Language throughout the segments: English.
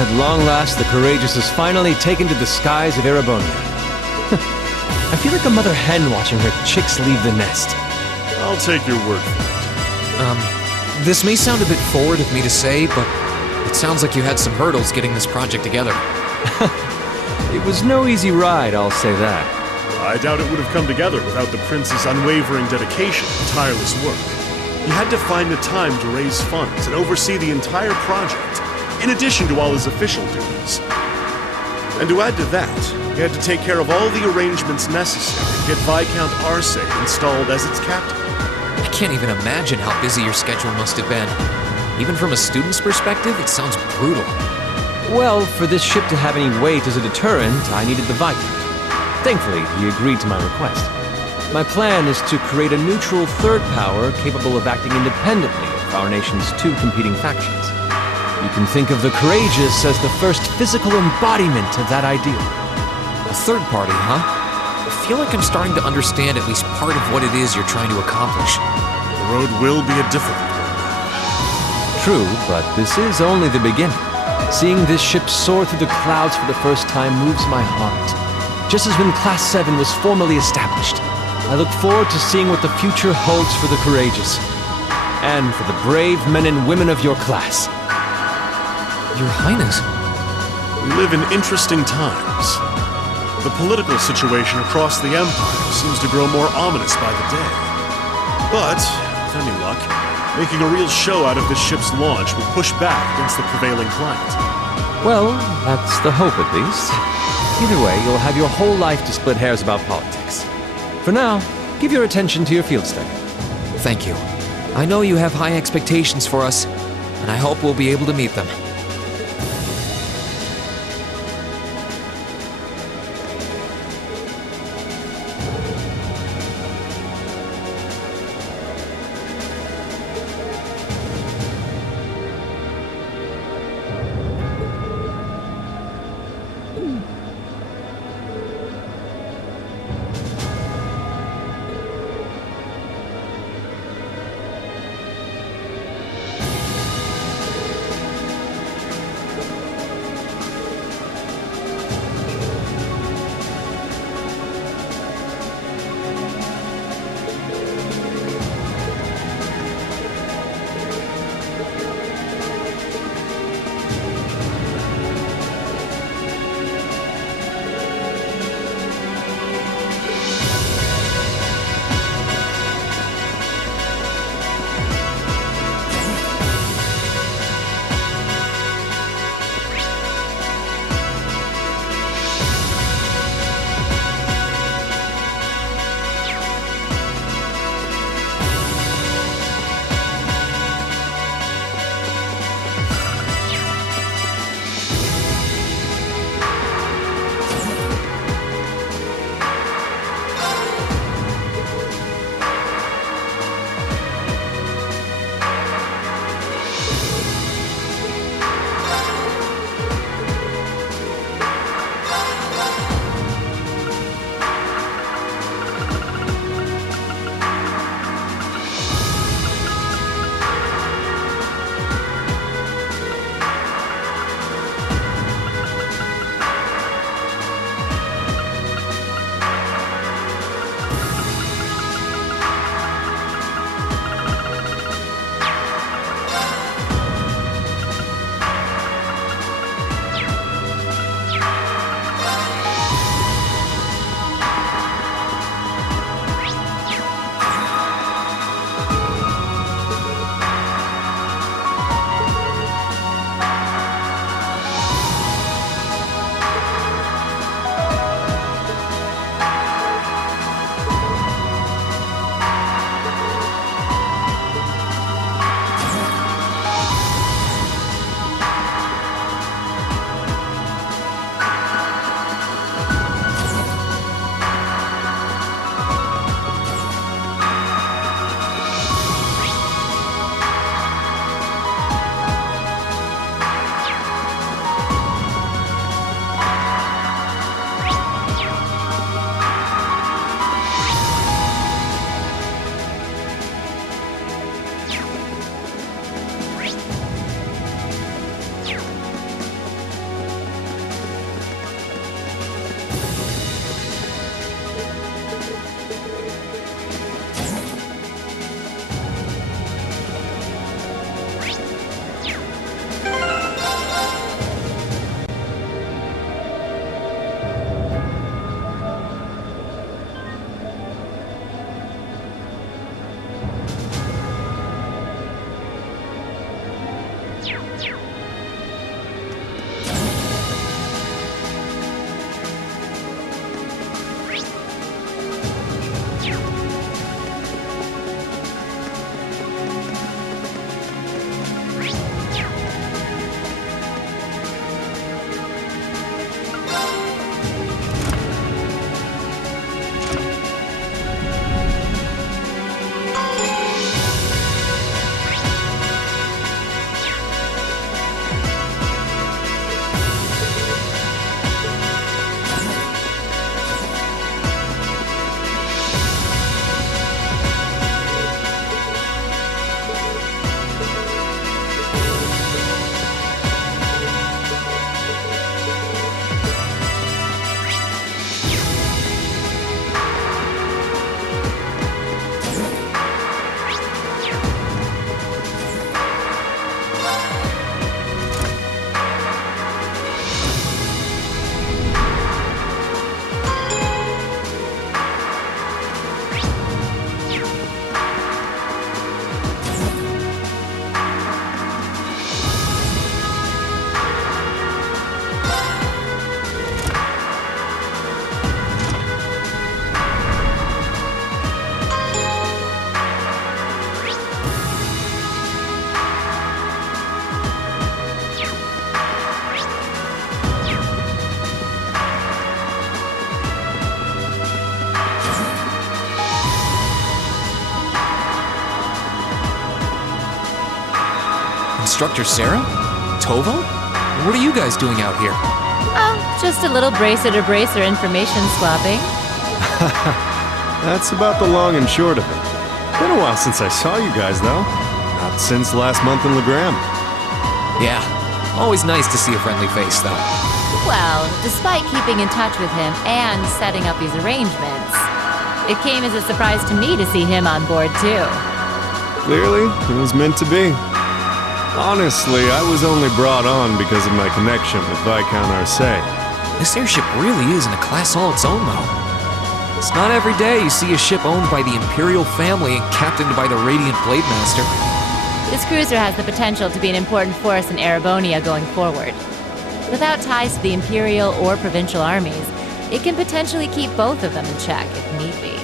At long last, the Courageous is finally taken to the skies of Erebonia. I feel like a mother hen watching her chicks leave the nest. I'll take your word for it. This may sound a bit forward of me to say, but it sounds like you had some hurdles getting this project together. It was no easy ride, I'll say that. I doubt it would have come together without the prince's unwavering dedication and tireless work. He had to find the time to raise funds and oversee the entire project, in addition to all his official duties. And to add to that, he had to take care of all the arrangements necessary to get Viscount Arcé installed as its captain. I can't even imagine how busy your schedule must have been. Even from a student's perspective, it sounds brutal. Well, for this ship to have any weight as a deterrent, I needed the Viscount. Thankfully, he agreed to my request. My plan is to create a neutral third power capable of acting independently of our nation's two competing factions. You can think of the Courageous as the first physical embodiment of that ideal. A third party, huh? I feel like I'm starting to understand at least part of what it is you're trying to accomplish. The road will be a difficult one. True, but this is only the beginning. Seeing this ship soar through the clouds for the first time moves my heart. Just as when Class 7 was formally established, I look forward to seeing what the future holds for the Courageous. And for the brave men and women of your class. Your Highness. We live in interesting times. The political situation across the Empire seems to grow more ominous by the day. But, with any luck, making a real show out of this ship's launch will push back against the prevailing climate. Well, that's the hope at least. Either way, you'll have your whole life to split hairs about politics. For now, give your attention to your field study. Thank you. I know you have high expectations for us, and I hope we'll be able to meet them. Instructor Sarah? Tova? What are you guys doing out here? Oh, just a little bracer-to-bracer information swapping. That's about the long and short of it. Been a while since I saw you guys, though. Not since last month in Legram. Yeah, always nice to see a friendly face, though. Well, despite keeping in touch with him and setting up these arrangements, it came as a surprise to me to see him on board, too. Clearly, it was meant to be. Honestly, I was only brought on because of my connection with Viscount Arcee. This airship really is in a class all its own, though. It's not every day you see a ship owned by the Imperial family and captained by the Radiant Blade Master. This cruiser has the potential to be an important force in Erebonia going forward. Without ties to the Imperial or Provincial armies, it can potentially keep both of them in check if need be.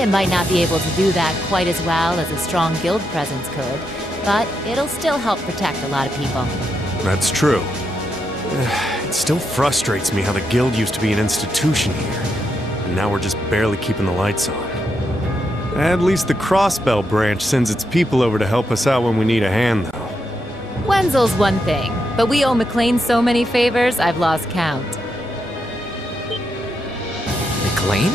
It might not be able to do that quite as well as a strong guild presence could, but it'll still help protect a lot of people. That's true. It still frustrates me how the guild used to be an institution here, and now we're just barely keeping the lights on. At least the Crossbell branch sends its people over to help us out when we need a hand, though. Wenzel's one thing, but we owe McLean so many favors, I've lost count. McLean?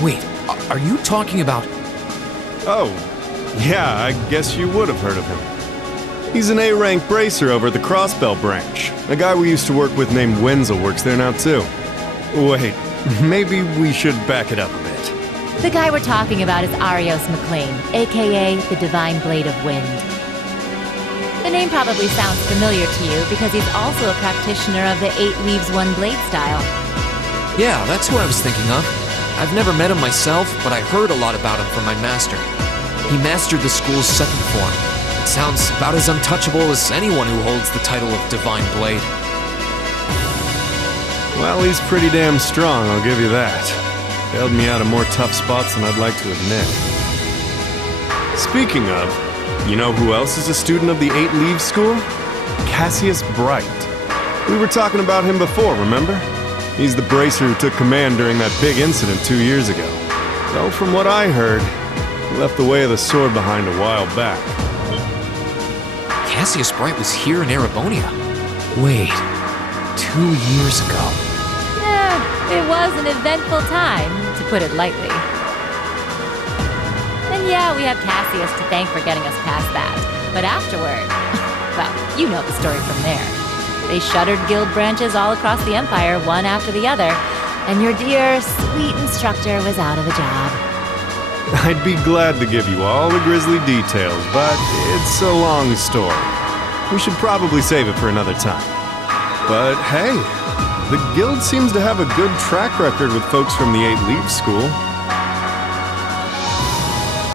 Wait, are you talking about... Oh, yeah, I guess you would have heard of him. He's an A-rank bracer over at the Crossbell branch. A guy we used to work with named Wenzel works there now, too. Wait, maybe we should back it up a bit. The guy we're talking about is Arios McLean, aka the Divine Blade of Wind. The name probably sounds familiar to you because he's also a practitioner of the 8 Leaves 1 Blade style. Yeah, that's who I was thinking of. I've never met him myself, but I heard a lot about him from my master. He mastered the school's second form. It sounds about as untouchable as anyone who holds the title of Divine Blade. Well, he's pretty damn strong, I'll give you that. Bailed me out of more tough spots than I'd like to admit. Speaking of, you know who else is a student of the 8 Leaves School? Cassius Bright. We were talking about him before, remember? He's the bracer who took command during that big incident 2 years ago. Though from what I heard, he left the way of the sword behind a while back. Cassius Bright was here in Erebonia. Wait, 2 years ago. It was an eventful time, to put it lightly. And yeah, we have Cassius to thank for getting us past that. But afterward, well, you know the story from there. They shuttered guild branches all across the Empire, one after the other, and your dear, sweet instructor was out of a job. I'd be glad to give you all the grisly details, but it's a long story. We should probably save it for another time. But hey, the guild seems to have a good track record with folks from the 8 Leaves School.